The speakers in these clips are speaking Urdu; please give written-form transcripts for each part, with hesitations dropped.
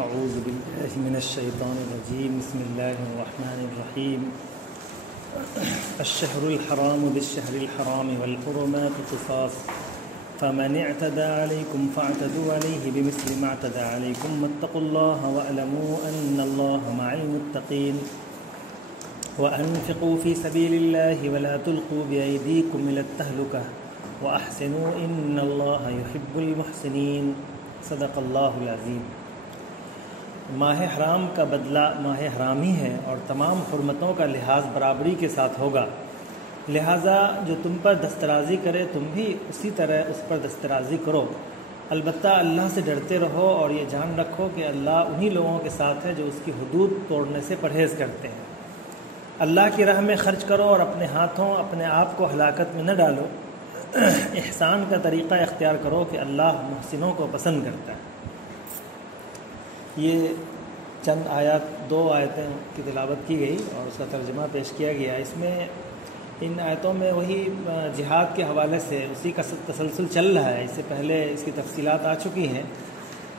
اعوذ باللہ من الشیطان الرجیم بسم اللہ الرحمن الرحیم الشہر الحرام بالشہر الحرام والحرمات قصاص فمن اعتدى عليكم فاعتدوا عليه بمثل ما اعتدى عليكم واتقوا الله واعلموا ان الله مع المتقين وانفقوا في سبيل الله ولا تلقوا بأيديكم الى التهلكة واحسنوا ان الله يحب المحسنين صدق اللہ العظیم۔ ماہ حرام کا بدلہ ماہ حرامی ہے اور تمام حرمتوں کا لحاظ برابری کے ساتھ ہوگا، لہٰذا جو تم پر دسترازی کرے تم بھی اسی طرح اس پر دسترازی کرو، البتہ اللہ سے ڈرتے رہو اور یہ جان رکھو کہ اللہ انہی لوگوں کے ساتھ ہے جو اس کی حدود توڑنے سے پرہیز کرتے ہیں۔ اللہ کی راہ میں خرچ کرو اور اپنے ہاتھوں اپنے آپ کو ہلاکت میں نہ ڈالو، احسان کا طریقہ اختیار کرو کہ اللہ محسنوں کو پسند کرتا ہے۔ یہ چند آیات، 2 آیتیں کی تلاوت کی گئی اور اس کا ترجمہ پیش کیا گیا۔ اس میں ان آیتوں میں وہی جہاد کے حوالے سے اسی کا تسلسل چل رہا ہے، اس سے پہلے اس کی تفصیلات آ چکی ہیں،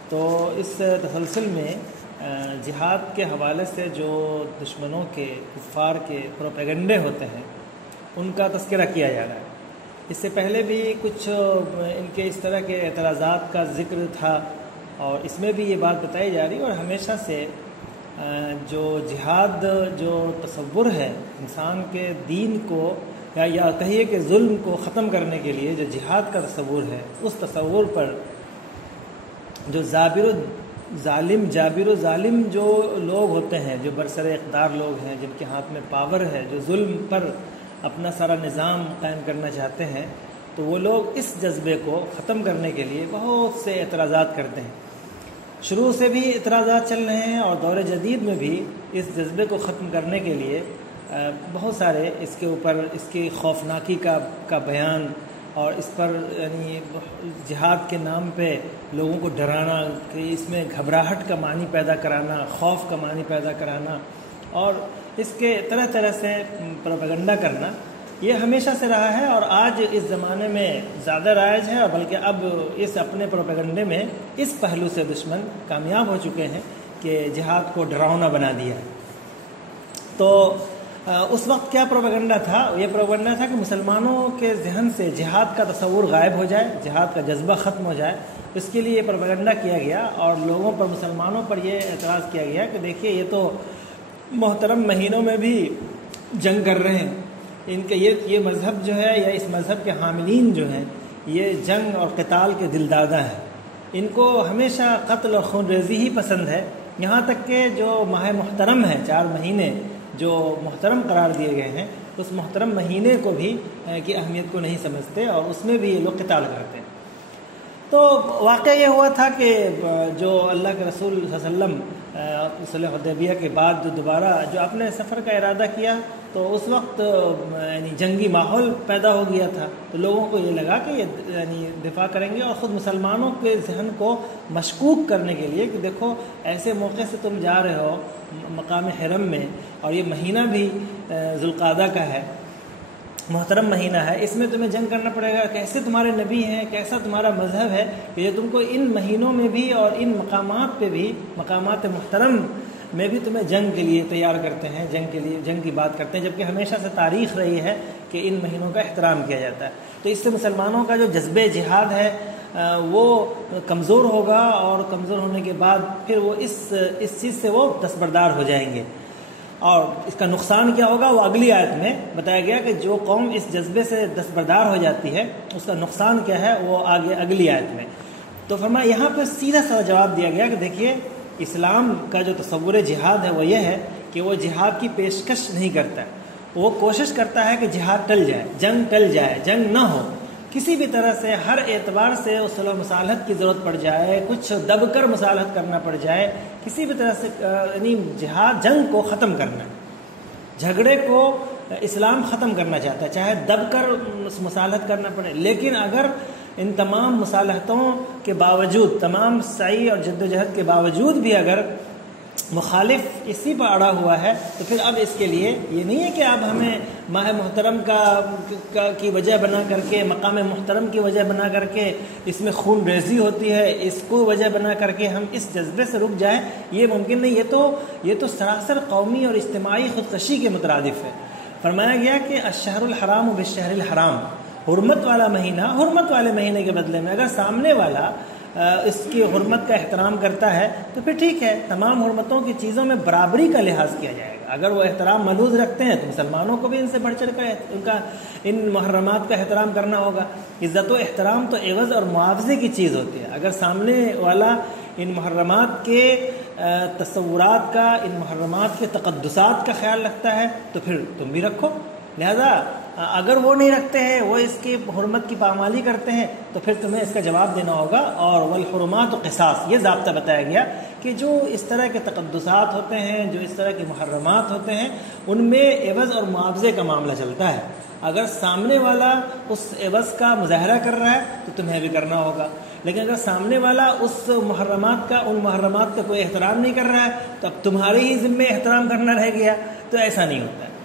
تو اس تسلسل میں جہاد کے حوالے سے جو دشمنوں کے کفار کے پروپیگنڈے ہوتے ہیں ان کا تذکرہ کیا جا رہا ہے۔ اس سے پہلے بھی کچھ ان کے اس طرح کے اعتراضات کا ذکر تھا اور اس میں بھی یہ بات بتائی جا رہی، اور ہمیشہ سے جو جہاد جو تصور ہے انسان کے دین کو یا کہیے کہ ظلم کو ختم کرنے کے لیے جو جہاد کا تصور ہے، اس تصور پر جو جابر و ظالم جو لوگ ہوتے ہیں، جو برسر اقتدار لوگ ہیں، جن کے ہاتھ میں پاور ہے، جو ظلم پر اپنا سارا نظام قائم کرنا چاہتے ہیں، تو وہ لوگ اس جذبے کو ختم کرنے کے لیے بہت سے اعتراضات کرتے ہیں۔ شروع سے بھی اعتراضات چل رہے ہیں اور دور جدید میں بھی اس جذبے کو ختم کرنے کے لیے بہت سارے اس کے اوپر اس کی خوفناکی کا بیان اور اس پر یعنی جہاد کے نام پہ لوگوں کو ڈرانا، کہ اس میں گھبراہٹ کا معنی پیدا کرانا، خوف کا معنی پیدا کرانا اور اس کے طرح طرح سے پروپیگنڈا کرنا، یہ ہمیشہ سے رہا ہے اور آج اس زمانے میں زیادہ رائج ہے، اور بلکہ اب اس اپنے پروپیگنڈے میں اس پہلو سے دشمن کامیاب ہو چکے ہیں کہ جہاد کو ڈراؤنا بنا دیا ہے۔ تو اس وقت کیا پروپیگنڈا تھا؟ یہ پروپیگنڈا تھا کہ مسلمانوں کے ذہن سے جہاد کا تصور غائب ہو جائے، جہاد کا جذبہ ختم ہو جائے، اس کے لیے یہ پروپیگنڈا کیا گیا اور لوگوں پر، مسلمانوں پر یہ اعتراض کیا گیا کہ دیکھیے یہ تو محترم مہینوں میں بھی جنگ کر رہے ہیں، ان کے یہ مذہب جو ہے یا اس مذہب کے حاملین جو ہیں یہ جنگ اور قتال کے دلدادہ ہیں، ان کو ہمیشہ قتل اور خون ریزی ہی پسند ہے، یہاں تک کہ جو ماہ محترم ہے، 4 مہینے جو محترم قرار دیے گئے ہیں، اس محترم مہینے کو بھی کی اہمیت کو نہیں سمجھتے اور اس میں بھی یہ لوگ قتال کرتے ہیں۔ تو واقعہ یہ ہوا تھا کہ جو اللہ کے رسول صلی اللہ علیہ وسلم صلح حدیبیہ کے بعد جو دوبارہ جو اپنے سفر کا ارادہ کیا، تو اس وقت یعنی جنگی ماحول پیدا ہو گیا تھا، تو لوگوں کو یہ لگا کہ یہ یعنی دفاع کریں گے، اور خود مسلمانوں کے ذہن کو مشکوک کرنے کے لیے کہ دیکھو ایسے موقع سے تم جا رہے ہو مقام حرم میں، اور یہ مہینہ بھی ذوالقعدہ کا ہے، محترم مہینہ ہے، اس میں تمہیں جنگ کرنا پڑے گا، کیسے تمہارے نبی ہیں، کیسا تمہارا مذہب ہے کہ یہ تم کو ان مہینوں میں بھی اور ان مقامات پہ بھی، مقامات محترم میں بھی تمہیں جنگ کے لیے تیار کرتے ہیں، جنگ کی بات کرتے ہیں، جبکہ ہمیشہ سے تاریخ رہی ہے کہ ان مہینوں کا احترام کیا جاتا ہے۔ تو اس سے مسلمانوں کا جو جذبہ جہاد ہے وہ کمزور ہوگا، اور کمزور ہونے کے بعد پھر وہ اس چیز سے وہ دستبردار ہو جائیں گے، اور اس کا نقصان کیا ہوگا وہ اگلی آیت میں بتایا گیا کہ جو قوم اس جذبے سے دستبردار ہو جاتی ہے اس کا نقصان کیا ہے وہ آگے اگلی آیت میں۔ تو فرمایا یہاں پہ سیدھا سا جواب دیا گیا کہ دیکھیے اسلام کا جو تصور جہاد ہے وہ یہ ہے کہ وہ جہاد کی پیشکش نہیں کرتا ہے، وہ کوشش کرتا ہے کہ جہاد ٹل جائے، جنگ ٹل جائے، جنگ نہ ہو، کسی بھی طرح سے ہر اعتبار سے اس صلح و مصالحت کی ضرورت پڑ جائے، کچھ دب کر مصالحت کرنا پڑ جائے، کسی بھی طرح سے یعنی جہاد، جنگ کو ختم کرنا، جھگڑے کو اسلام ختم کرنا چاہتا ہے، چاہے دب کر مصالحت کرنا پڑے، لیکن اگر ان تمام مصالحتوں کے باوجود، تمام سعی اور جدوجہد کے باوجود بھی اگر مخالف اسی پر اڑا ہوا ہے، تو پھر اب اس کے لیے یہ نہیں ہے کہ اب ہمیں ماہ محترم کی وجہ بنا کر کے، مقام محترم کی وجہ بنا کر کے اس میں خون ریزی ہوتی ہے، اس کو وجہ بنا کر کے ہم اس جذبے سے رک جائیں، یہ ممکن نہیں. یہ تو سراسر قومی اور اجتماعی خودکشی کے مترادف ہے. فرمایا گیا کہ الشہر الحرام بالشہر الحرام، حرمت والا مہینہ حرمت والے مہینے کے بدلے میں اگر سامنے والا اس کی حرمت کا احترام کرتا ہے تو پھر ٹھیک ہے، تمام حرمتوں کی چیزوں میں برابری کا لحاظ کیا جائے گا. اگر وہ احترام ملحوظ رکھتے ہیں تو مسلمانوں کو بھی ان سے بڑھ چڑھ کر ان محرمات کا احترام کرنا ہوگا. عزت و احترام تو عوض اور معاوضے کی چیز ہوتی ہے. اگر سامنے والا ان محرمات کے تصورات کا، ان محرمات کے تقدسات کا خیال رکھتا ہے تو پھر تم بھی رکھو. لہذا اگر وہ نہیں رکھتے ہیں، وہ اس کی حرمت کی پامالی کرتے ہیں، تو پھر تمہیں اس کا جواب دینا ہوگا. اور والحرمات قصاص، یہ ضابطہ بتایا گیا کہ جو اس طرح کے تقدسات ہوتے ہیں، جو اس طرح کے محرمات ہوتے ہیں، ان میں عوض اور معاوضے کا معاملہ چلتا ہے. اگر سامنے والا اس عوض کا مظاہرہ کر رہا ہے تو تمہیں بھی کرنا ہوگا. لیکن اگر سامنے والا ان محرمات کا کوئی احترام نہیں کر رہا ہے تو اب تمہارے ہی ذمے احترام کرنا رہ گیا، تو ایسا نہیں ہوتا ہے.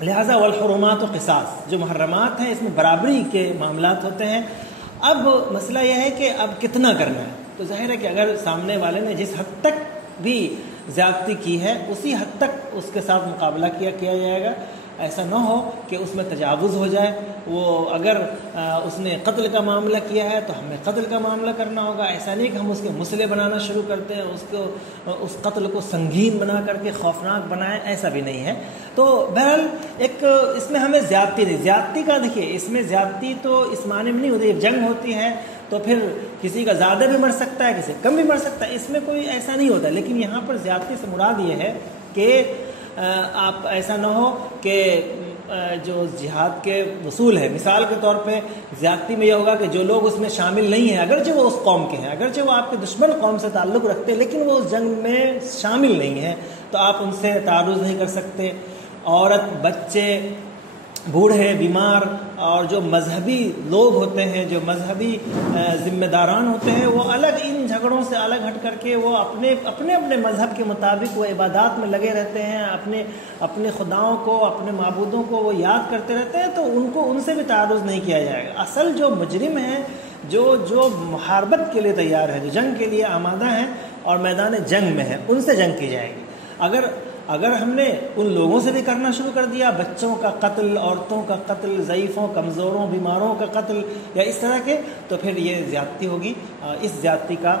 لہذا والحرمات قصاص، جو محرمات ہیں اس میں برابری کے معاملات ہوتے ہیں. اب مسئلہ یہ ہے کہ اب کتنا کرنا ہے. تو ظاہر ہے کہ اگر سامنے والے نے جس حد تک بھی زیادتی کی ہے اسی حد تک اس کے ساتھ مقابلہ کیا جائے گا. ایسا نہ ہو کہ اس میں تجاوز ہو جائے. وہ اگر اس نے قتل کا معاملہ کیا ہے تو ہمیں قتل کا معاملہ کرنا ہوگا. ایسا نہیں کہ ہم اس کے مسئلے بنانا شروع کرتے ہیں، اس قتل کو سنگین بنا کر کے خوفناک بنائیں، ایسا بھی نہیں ہے. تو بہرحال اس میں ہمیں زیادتی نہیں، زیادتی کا دیکھیے، اس میں زیادتی تو اس معنی میں نہیں ہوتی. جنگ ہوتی ہے تو پھر کسی کا زیادہ بھی مر سکتا ہے، کسی کم بھی مر سکتا ہے، اس میں کوئی ایسا نہیں ہوتا. لیکن یہاں پر زیادتی سے مراد یہ ہے کہ آپ ایسا نہ ہو کہ جو جہاد کے اصول ہے، مثال کے طور پہ زیادتی میں یہ ہوگا کہ جو لوگ اس میں شامل نہیں ہیں، اگرچہ وہ اس قوم کے ہیں، اگرچہ وہ آپ کے دشمن قوم سے تعلق رکھتے ہیں، لیکن وہ اس جنگ میں شامل نہیں ہیں، تو آپ ان سے تعرض نہیں کر سکتے. عورت، بچے، بوڑھے، بیمار اور جو مذہبی لوگ ہوتے ہیں، جو مذہبی ذمہ داران ہوتے ہیں، وہ الگ ان جھگڑوں سے الگ ہٹ کر کے وہ اپنے مذہب کے مطابق وہ عبادات میں لگے رہتے ہیں، اپنے خداؤں کو، اپنے معبودوں کو وہ یاد کرتے رہتے ہیں، تو ان سے بھی تعرض نہیں کیا جائے گا. اصل جو مجرم ہیں، جو محاربت کے لیے تیار ہے، جو جنگ کے لیے آمادہ ہیں اور میدان جنگ میں ہیں، ان سے جنگ کی جائے گی. اگر ہم نے ان لوگوں سے بھی کرنا شروع کر دیا، بچوں کا قتل، عورتوں کا قتل، ضعیفوں، کمزوروں، بیماروں کا قتل یا اس طرح کے، تو پھر یہ زیادتی ہوگی. اس زیادتی کا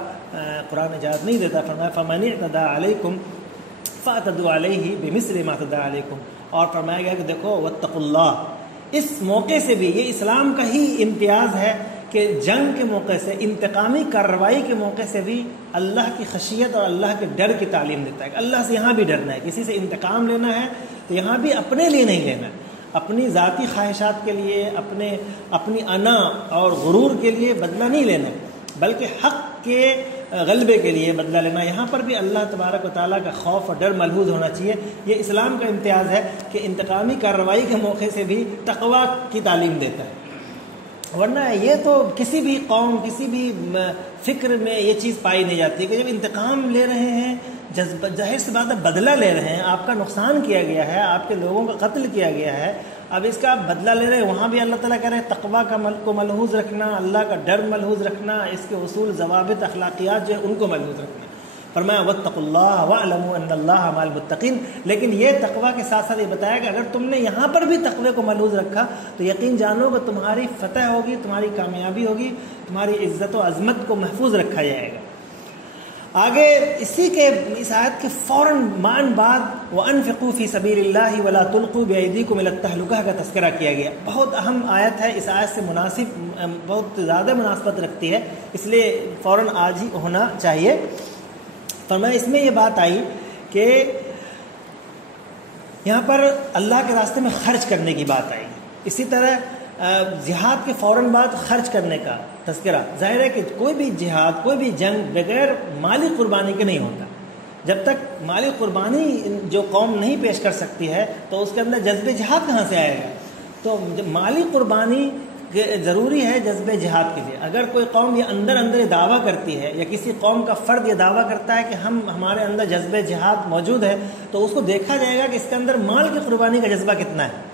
قرآن اجازت نہیں دیتا. فرمایا فمن اعتدى علیکم فاعتدوا علیہ بمثل ما اعتدى علیکم. اور فرمایا گیا کہ دیکھو واتقوا اللہ. اس موقع سے بھی یہ اسلام کا ہی امتیاز ہے کہ جنگ کے موقع سے، انتقامی کارروائی کے موقع سے بھی اللہ کی خشیت اور اللہ کے ڈر کی تعلیم دیتا ہے. اللہ سے یہاں بھی ڈرنا ہے. کسی سے انتقام لینا ہے تو یہاں بھی اپنے لیے نہیں لینا، اپنی ذاتی خواہشات کے لیے، اپنی انا اور غرور کے لیے بدلہ نہیں لینا، بلکہ حق کے غلبے کے لیے بدلہ لینا. یہاں پر بھی اللہ تبارک و تعالیٰ کا خوف اور ڈر ملحوظ ہونا چاہیے. یہ اسلام کا امتیاز ہے کہ انتقامی کارروائی کے موقع سے بھی تقویٰ کی تعلیم دیتا ہے. ورنہ یہ تو کسی بھی قوم، کسی بھی فکر میں یہ چیز پائی نہیں جاتی کہ جب انتقام لے رہے ہیں، ظاہر سی بات ہے بدلہ لے رہے ہیں، آپ کا نقصان کیا گیا ہے، آپ کے لوگوں کا قتل کیا گیا ہے، اب اس کا آپ بدلہ لے رہے ہیں. وہاں بھی اللہ تعالیٰ کہہ رہے ہیں تقویٰ کو ملحوظ رکھنا، اللہ کا ڈر ملحوظ رکھنا، اس کے اصول، ضوابط، اخلاقیات جو ہے ان کو ملحوظ رکھنا. فرمایا واتقوا اللہ واعلموا ان اللہ مع المتقین. لیکن یہ تقویٰ کے ساتھ ساتھ یہ بتایا کہ اگر تم نے یہاں پر بھی تقوی کو ملحوظ رکھا تو یقین جانو کہ تمہاری فتح ہوگی، تمہاری کامیابی ہوگی، تمہاری عزت و عظمت کو محفوظ رکھا جائے گا. آگے اس آیت کے فوراً بعد وَأَنفِقُوا فِي سَبِيلِ اللَّهِ وَلَا تُلْقُوا بِأَيْدِيكُمْ إِلَى التَّهْلُكَةِ کا تذکرہ کیا گیا. بہت اہم آیت ہے، اس آیت سے بہت زیادہ مناسبت رکھتی ہے، اس لیے فوراً آج ہی ہونا چاہیے. فرمایا اس میں یہ بات آئی کہ یہاں پر اللہ کے راستے میں خرچ کرنے کی بات آئی. اسی طرح جہاد کے فوراً بعد خرچ کرنے کا تذکرہ. ظاہر ہے کہ کوئی بھی جہاد، کوئی بھی جنگ بغیر مالی قربانی کے نہیں ہوتا. جب تک مالی قربانی جو قوم نہیں پیش کر سکتی ہے تو اس کے اندر جذب جہاد کہاں سے آئے گا؟ تو جب مالی قربانی کہ ضروری ہے جذب جہاد کے لیے. اگر کوئی قوم یہ اندر اندر دعویٰ کرتی ہے یا کسی قوم کا فرد یہ دعویٰ کرتا ہے کہ ہمارے اندر جذب جہاد موجود ہے، تو اس کو دیکھا جائے گا کہ اس کے اندر مال کی قربانی کا جذبہ کتنا ہے.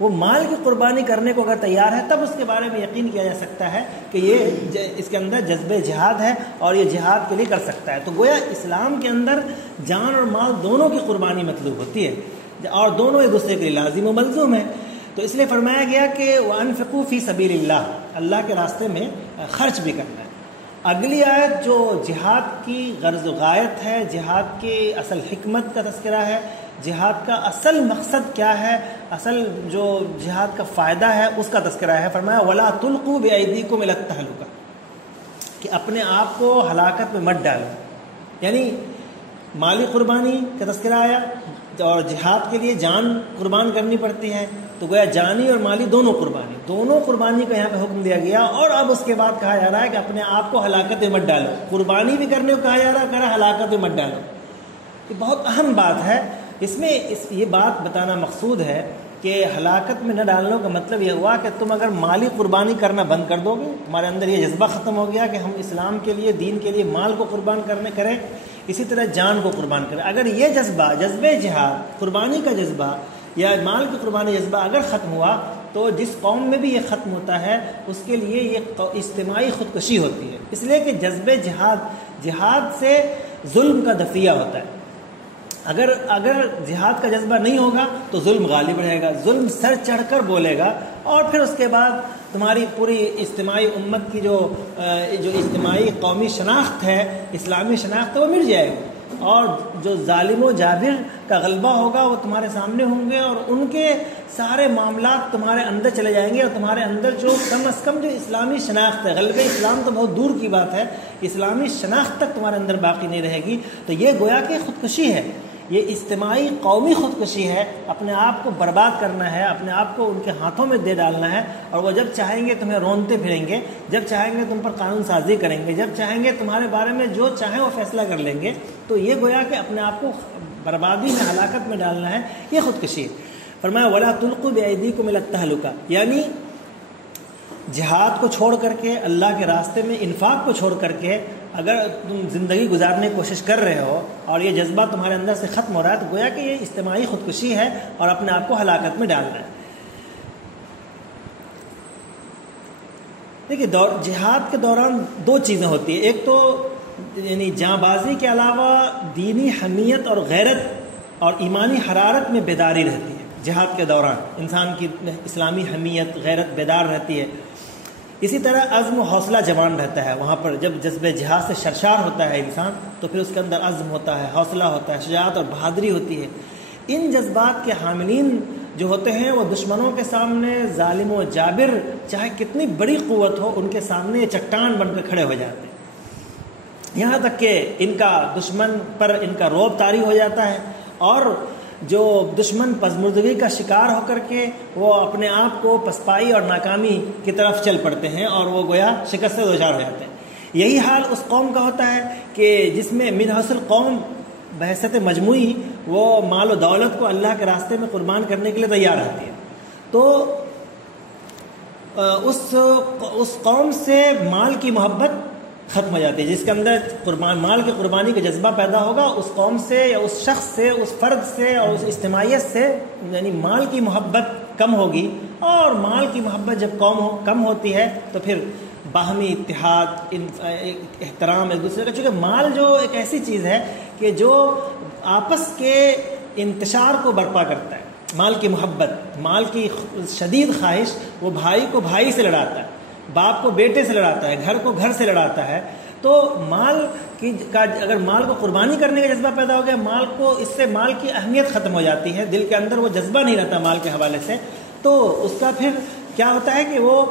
وہ مال کی قربانی کرنے کو اگر تیار ہے تب اس کے بارے میں یقین کیا جا سکتا ہے کہ یہ اس کے اندر جذب جہاد ہے اور یہ جہاد کے لیے کر سکتا ہے. تو گویا اسلام کے اندر جان اور مال دونوں کی قربانی مطلوب ہوتی ہے اور دونوں ایک دوسرے کے لیے لازم و ملزوم ہے. تو اس لیے فرمایا گیا کہ وَأَنفِقُوا فِي سَبِيلِ اللَّهِ، اللہ کے راستے میں خرچ بھی کرنا ہے. اگلی آیت جو جہاد کی غرض و غایت ہے، جہاد کی اصل حکمت کا تذکرہ ہے، جہاد کا اصل مقصد کیا ہے، اصل جو جہاد کا فائدہ ہے اس کا تذکرہ ہے. فرمایا وَلَا تُلْقُوا بِأَيْدِيكُمْ إِلَى التَّهْلُكَةِ، کہ اپنے آپ کو ہلاکت میں مت ڈالو. یعنی مالی قربانی کا تذکرہ آیا اور جہاد کے لیے جان قربان کرنی پڑتی ہے، تو گویا جانی اور مالی دونوں قربانی کا یہاں پہ حکم دیا گیا. اور اب اس کے بعد کہا جا رہا ہے کہ اپنے آپ کو ہلاکت میں مت ڈالو. قربانی بھی کرنے کو کہا جا رہا ہے، کہہ رہا ہلاکت میں مت ڈالو. یہ بہت اہم بات ہے. اس میں یہ بات بتانا مقصود ہے کہ ہلاکت میں نہ ڈالنے کا مطلب یہ ہوا کہ تم اگر مالی قربانی کرنا بند کر دو گے، تمہارے اندر یہ جذبہ ختم ہو گیا کہ ہم اسلام کے لیے، دین کے لیے مال کو قربان کریں، اسی طرح جان کو قربان کریں. اگر یہ جذبہ جہاد، قربانی کا جذبہ یا مال کی قربانی جذبہ اگر ختم ہوا تو جس قوم میں بھی یہ ختم ہوتا ہے اس کے لیے یہ اجتماعی خودکشی ہوتی ہے. اس لیے کہ جذب جہاد سے ظلم کا دفیہ ہوتا ہے. اگر جہاد کا جذبہ نہیں ہوگا تو ظلم غالب رہے گا، ظلم سر چڑھ کر بولے گا، اور پھر اس کے بعد تمہاری پوری اجتماعی امت کی جو اجتماعی قومی شناخت ہے، اسلامی شناخت ہے، وہ مٹ جائے گی. اور جو ظالم و جابر کا غلبہ ہوگا وہ تمہارے سامنے ہوں گے اور ان کے سارے معاملات تمہارے اندر چلے جائیں گے، اور تمہارے اندر جو کم از کم جو اسلامی شناخت ہے، غلبہ اسلام تو بہت دور کی بات ہے، اسلامی شناخت تک تمہارے اندر باقی نہیں رہے گی. تو یہ گویا کہ خودکشی ہے، یہ اجتماعی قومی خودکشی ہے. اپنے آپ کو برباد کرنا ہے، اپنے آپ کو ان کے ہاتھوں میں دے ڈالنا ہے، اور وہ جب چاہیں گے تمہیں رونتے پھریں گے، جب چاہیں گے تم پر قانون سازی کریں گے، جب چاہیں گے تمہارے بارے میں جو چاہیں وہ فیصلہ کر لیں گے. تو یہ گویا کہ اپنے آپ کو بربادی میں، ہلاکت میں ڈالنا ہے، یہ خودکشی ہے. فرمایا وَلَا تُلْقُوا بِأَيْدِيكُمْ إِلَى التَّهْلُكَةِ، یعنی جہاد کو چھوڑ کر کے، اللہ کے راستے میں انفاق کو چھوڑ کر کے اگر تم زندگی گزارنے کی کوشش کر رہے ہو اور یہ جذبہ تمہارے اندر سے ختم ہو رہا ہے، تو گویا کہ یہ اجتماعی خودکشی ہے اور اپنے آپ کو ہلاکت میں ڈالنا ہے. دیکھیے جہاد کے دوران دو چیزیں ہوتی ہیں. ایک تو یعنی جاں بازی کے علاوہ دینی حمیت اور غیرت اور ایمانی حرارت میں بیداری رہتی ہے. جہاد کے دوران انسان کی اسلامی حمیت، غیرت بیدار رہتی ہے. اسی طرح عزم و حوصلہ جوان رہتا ہے. وہاں پر جب جذب جہاد سے سرشار ہوتا ہے انسان تو پھر اس کے اندر عزم ہوتا ہے، حوصلہ ہوتا ہے، شجاعت اور بہادری ہوتی ہے. ان جذبات کے حاملین جو ہوتے ہیں وہ دشمنوں کے سامنے، ظالم و جابر چاہے کتنی بڑی قوت ہو، ان کے سامنے چٹان بن کر کھڑے ہو جاتے ہیں. یہاں تک کہ ان کا دشمن پر ان کا رعب طاری ہو جاتا ہے، اور جو دشمن پزمردگی کا شکار ہو کر کے وہ اپنے آپ کو پسپائی اور ناکامی کی طرف چل پڑتے ہیں اور وہ گویا شکست سے دوچار ہو جاتے ہیں. یہی حال اس قوم کا ہوتا ہے کہ جس میں من حاصل قوم بحثیت مجموعی وہ مال و دولت کو اللہ کے راستے میں قربان کرنے کے لیے تیار رہتی ہے. تو اس قوم سے مال کی محبت ختم ہو جاتی ہے. جس کے اندر مال کی قربانی کا جذبہ پیدا ہوگا، اس قوم سے یا اس شخص سے، اس فرد سے اور اس اجتماعیت سے یعنی مال کی محبت کم ہوگی. اور مال کی محبت جب کم ہوتی ہے تو پھر باہمی اتحاد، احترام ایک دوسرے کا، چونکہ مال جو ایک ایسی چیز ہے کہ جو آپس کے انتشار کو برپا کرتا ہے. مال کی محبت، مال کی شدید خواہش وہ بھائی کو بھائی سے لڑاتا ہے، باپ کو بیٹے سے لڑاتا ہے، گھر کو گھر سے لڑاتا ہے. تو اگر مال کو قربانی کرنے کا جذبہ پیدا ہو گیا، اس سے مال کی اہمیت ختم ہو جاتی ہے، دل کے اندر وہ جذبہ نہیں رہتا مال کے حوالے سے. تو اس کا پھر کیا ہوتا ہے کہ وہ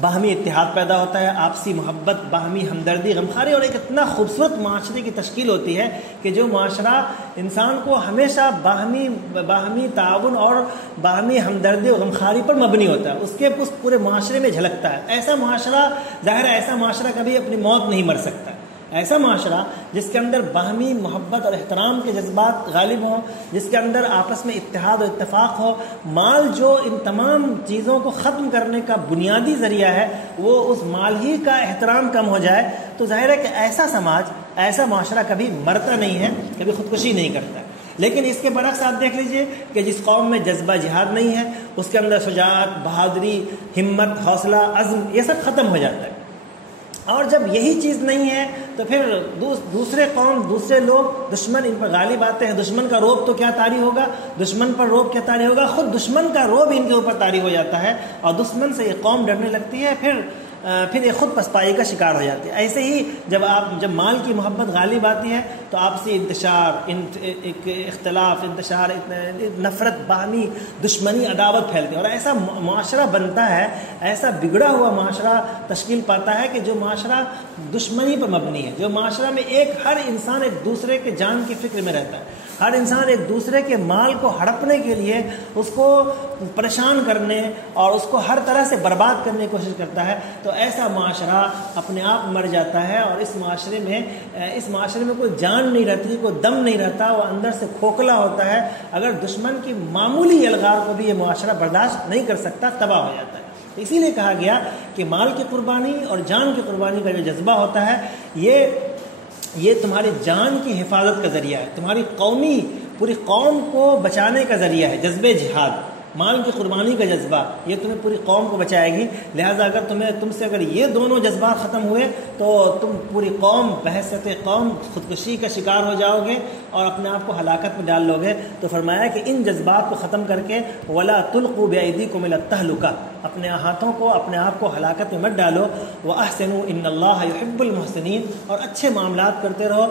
باہمی اتحاد پیدا ہوتا ہے، آپسی محبت، باہمی ہمدردی، غمخواری، اور ایک اتنا خوبصورت معاشرے کی تشکیل ہوتی ہے کہ جو معاشرہ انسان کو ہمیشہ باہمی تعاون اور باہمی ہمدردی اور غمخواری پر مبنی ہوتا ہے. اس پورے معاشرے میں جھلکتا ہے. ایسا معاشرہ ظاہر ہے، ایسا معاشرہ کبھی اپنی موت نہیں مر سکتا. ایسا معاشرہ جس کے اندر باہمی محبت اور احترام کے جذبات غالب ہوں، جس کے اندر آپس میں اتحاد و اتفاق ہو، مال جو ان تمام چیزوں کو ختم کرنے کا بنیادی ذریعہ ہے وہ اس مال ہی کا احترام کم ہو جائے، تو ظاہر ہے کہ ایسا سماج، ایسا معاشرہ کبھی مرتا نہیں ہے، کبھی خودکشی نہیں کرتا ہے۔ لیکن اس کے برعکس آپ دیکھ لیجئے کہ جس قوم میں جذبہ جہاد نہیں ہے، اس کے اندر شجاعت، بہادری، ہمت، حوصلہ، عزم، یہ سب ختم ہو جاتا ہے۔ اور جب یہی چیز نہیں ہے تو پھر دوسرے قوم، دوسرے لوگ، دشمن ان پر غالب آتے ہیں۔ دشمن کا روب تو کیا طاری ہوگا، دشمن پر روب کیا طاری ہوگا، خود دشمن کا روب ان کے اوپر طاری ہو جاتا ہے، اور دشمن سے یہ قوم ڈرنے لگتی ہے، پھر یہ خود پسپائی کا شکار ہو جاتی ہے۔ ایسے ہی جب مال کی محبت غالب آتی ہے تو آپسی انتشار، ایک اختلاف، انتشار، نفرت، باہمی دشمنی، عداوت پھیلتی ہے، اور ایسا معاشرہ بنتا ہے، ایسا بگڑا ہوا معاشرہ تشکیل پاتا ہے کہ جو معاشرہ دشمنی پر مبنی ہے، جو معاشرہ میں ہر انسان ایک دوسرے کے جان کی فکر میں رہتا ہے، ہر انسان ایک دوسرے کے مال کو ہڑپنے کے لیے اس کو پریشان کرنے اور اس کو ہر طرح سے برباد کرنے کی کوشش کرتا ہے، تو ایسا معاشرہ اپنے آپ مر جاتا ہے، اور اس معاشرے میں کوئی جان نہیں رہتی، کوئی دم نہیں رہتا، وہ اندر سے کھوکھلا ہوتا ہے۔ اگر دشمن کی معمولی الغار کو بھی یہ معاشرہ برداشت نہیں کر سکتا، تباہ ہو جاتا ہے۔ اسی لیے کہا گیا کہ مال کی قربانی اور جان کی قربانی کا جو جذبہ ہوتا ہے یہ تمہاری جان کی حفاظت کا ذریعہ ہے، تمہاری پوری قوم کو بچانے کا ذریعہ ہے۔ جذبہ جہاد، مال کی قربانی کا جذبہ، یہ تمہیں پوری قوم کو بچائے گی۔ لہٰذا اگر تم سے یہ دونوں جذبات ختم ہوئے تو تم پوری قوم، بحیثیت قوم، خودکشی کا شکار ہو جاؤ گے اور اپنے آپ کو ہلاکت میں ڈال لو گے۔ تو فرمایا کہ ان جذبات کو ختم کر کے وَلَا تُلْقُوا بِأَيْدِيكُمْ إِلَى التَّهْلُكَةِ، اپنے ہاتھوں کو، اپنے آپ کو ہلاکت میں مت ڈالو۔ وَأَحْسِنُوا إِنَّ اللَّهَ يُحِبُّ الْمُحْسِنِينَ، اور اچھے معاملات کرتے رہو،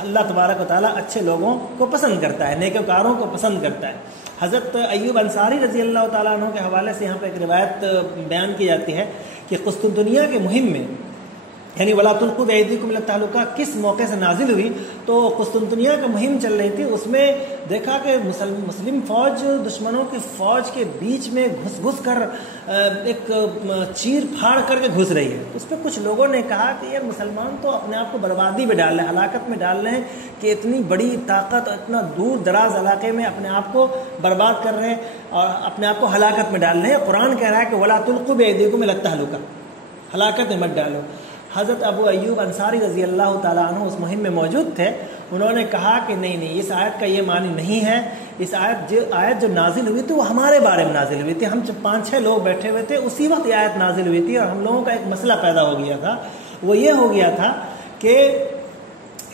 اللہ تبارک و تعالیٰ اچھے لوگوں کو پسند کرتا ہے، نیکوکاروں کو پسند کرتا ہے۔ حضرت ایوب انصاری رضی اللہ تعالیٰ عنہ کے حوالے سے یہاں پہ ایک روایت بیان کی جاتی ہے کہ قسطنطنیہ کے مہم میں، یعنی وَلَا تُلْقُوا بِأَيْدِيكُمْ إِلَى التَّهْلُكَةِ کس موقع سے نازل ہوئی، تو قسطنطنیہ کا مہم چل رہی تھی، اس میں دیکھا کہ مسلم فوج دشمنوں کی فوج کے بیچ میں گھس کر ایک چیر پھاڑ کر کے گھس رہی ہے۔ اس پہ کچھ لوگوں نے کہا کہ یہ مسلمان تو اپنے آپ کو بربادی میں ڈال رہے ہیں، ہلاکت میں ڈال رہے ہیں، کہ اتنی بڑی طاقت اور اتنا دور دراز علاقے میں اپنے آپ کو برباد کر رہے ہیں اور اپنے آپ کو ہلاکت میں ڈال رہے ہیں۔ قرآن کہہ رہا ہے کہ وَلَا تُلْقُوا بِأَيْدِيكُمْ إِلَى التَّهْلُكَةِ، ہلاکت میں مت ڈالو۔ حضرت ابو ایوب انصاری رضی اللہ تعالیٰ عنہ اس مہم میں موجود تھے، انہوں نے کہا کہ نہیں، اس آیت کا یہ معنی نہیں ہے، اس آیت جو نازل ہوئی تھی وہ ہمارے بارے میں نازل ہوئی تھی، ہم 5-6 لوگ بیٹھے ہوئے تھے، اسی وقت یہ آیت نازل ہوئی تھی، اور ہم لوگوں کا ایک مسئلہ پیدا ہو گیا تھا، وہ یہ ہو گیا تھا کہ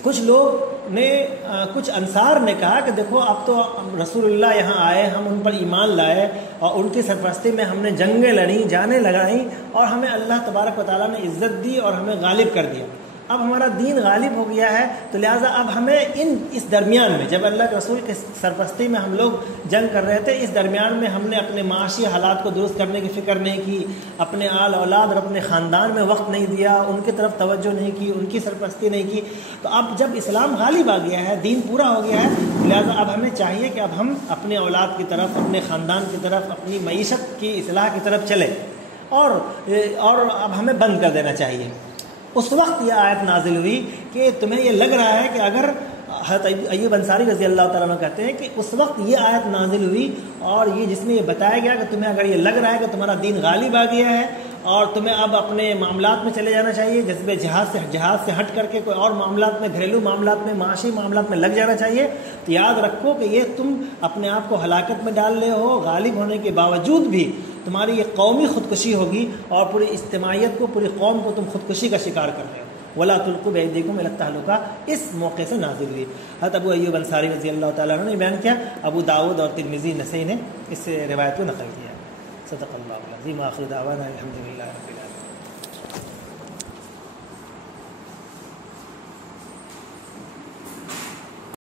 کچھ انصار نے کہا کہ دیکھو اب تو رسول اللہ یہاں آئے، ہم ان پر ایمان لائے اور ان کی سرپرستی میں ہم نے جنگیں لڑیں، جانیں لگائیں، اور ہمیں اللہ تبارک و تعالیٰ نے عزت دی اور ہمیں غالب کر دیا، اب ہمارا دین غالب ہو گیا ہے، تو لہٰذا اب ہمیں اس درمیان میں، جب اللہ کے رسول کی سرپرستی میں ہم لوگ جنگ کر رہے تھے، اس درمیان میں ہم نے اپنے معاشی حالات کو درست کرنے کی فکر نہیں کی، اپنے آل اولاد اور اپنے خاندان میں وقت نہیں دیا، ان کی طرف توجہ نہیں کی، ان کی سرپرستی نہیں کی، تو اب جب اسلام غالب آ گیا ہے، دین پورا ہو گیا ہے، لہٰذا اب ہمیں چاہیے کہ اب ہم اپنے اولاد کی طرف، اپنے خاندان کی طرف، اپنی معیشت کی اصلاح کی طرف چلیں، اور اب ہمیں بند کر دینا چاہیے۔ اس وقت یہ آیت نازل ہوئی کہ تمہیں یہ لگ رہا ہے کہ اگر حضرت ایوب انصاری رضی اللہ تعالیٰ عنہ کہتے ہیں کہ اس وقت یہ آیت نازل ہوئی اور یہ جس میں یہ بتایا گیا کہ تمہیں اگر یہ لگ رہا ہے کہ تمہارا دین غالب آ گیا ہے اور تمہیں اب اپنے معاملات میں چلے جانا چاہیے، جذبے جہاد سے ہٹ کر کے کوئی اور معاملات میں، گھریلو معاملات میں، معاشی معاملات میں لگ جانا چاہیے، تو یاد رکھو کہ یہ تم اپنے آپ کو ہلاکت میں ڈال رہے ہو، غالب ہونے کے باوجود بھی تمہاری یہ قومی خودکشی ہوگی اور پوری اجتماعیت کو، پوری قوم کو تم خودکشی کا شکار کر رہے ہو۔ وَلَا تُلْقُوا بِأَيْدِيكُمْ إِلَى التَّهْلُكَةِ اس موقع سے نازل ہوئی۔ حضرت ابو ایوب انصاری رضی اللہ تعالیٰ عنہ نے بیان کیا، ابو داؤد اور ترمذی، نسائی نے اس روایت کو نقل کیا۔ صدق اللہ العظیم، آخر دعوانا الحمد للہ۔